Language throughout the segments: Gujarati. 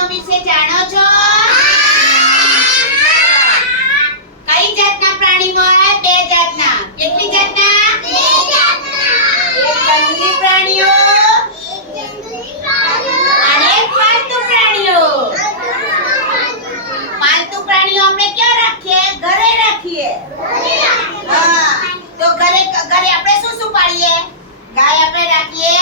પ્રાણીઓ વિશે જાણો છો? કઈ જાતના પ્રાણી મળે? બે જાતના. કેટલી જાતના? એક જંગલી પ્રાણીઓ. અને પાલતુ પ્રાણીઓ. પાલતુ પ્રાણીઓ આપણે ક્યાં રાખીએ? ઘરે રાખીએ. તો ઘરે ઘરે આપણે શું શું પાળીએ ગાય આપણે રાખીએ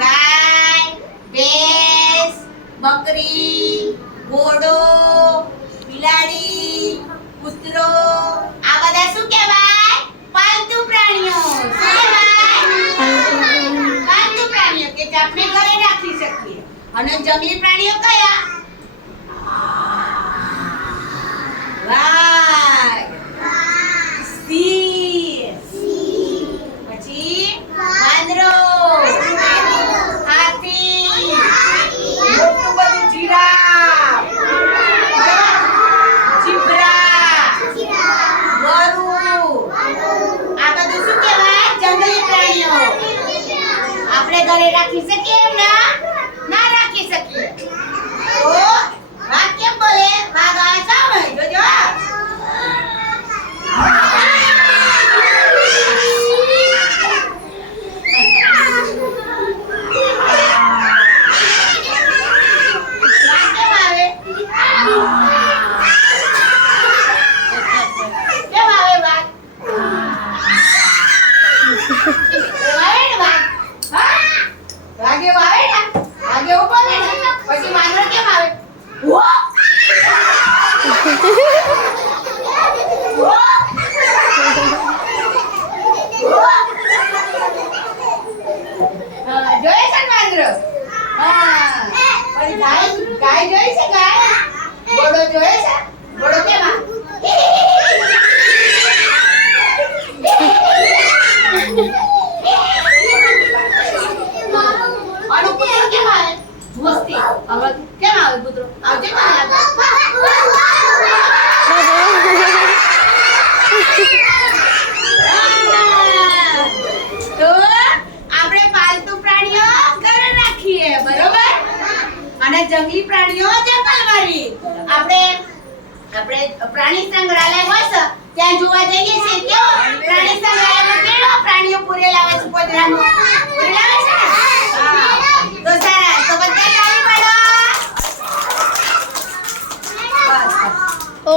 ગાય ભેંસ બકરી ઘોડો બિલાડી કૂતરો આ બધા શું કહેવાય પાલતુ પ્રાણીઓ શું કહેવાય પાલતુ પ્રાણીઓ કે જે આપણે ઘરે રાખી શકીએ અને જંગલી પ્રાણીઓ કયા? વાઘ, સિંહ, પછી વાંદરો હાથી મોટું બધું જીરાફ ચીબરા વરુ. આ બધું શું કહેવાય? જંગલી પ્રાણીઓ. આપણે ઘરે રાખી શકીએ એમ ના ના રાખી શકીએ તો વાઘ કેમ બોલે વાઘ આવે સામે જોજો વાઘ કેમ આવે કેમ આવે વાઘ એવું આવે ને વાઘ હા? વાઘ એવું આવે ને વાઘ એવું બોલે ને પછી વાંદરો કેમ આવે વો! વો! વો! હા, જોયે વાંદરો હા. પછી ગાય ગાય જોઈ છે ગાય? ઘોડો જોયે છે? ઘોડો કેમ આવે? મસ્તી હવે કેમ આવે કૂતરો? આવજે. મારા તો આપણે પાલતુ પ્રાણીઓ ઘરે રાખીએ બરોબર અને જંગલી પ્રાણીઓ જંગલમાં મારી આપણે આપણે પ્રાણી સંગ્રહાલય હોય છે, ત્યાં જોવા જઈએ છીએ કેવો પ્રાણી સંગ્રહાલયમાં કેવા પ્રાણીઓ પૂરેલા હોય છે પોદરામાં પૂરેલા તો સારા, તો બધા તાળી પાડો. ઓ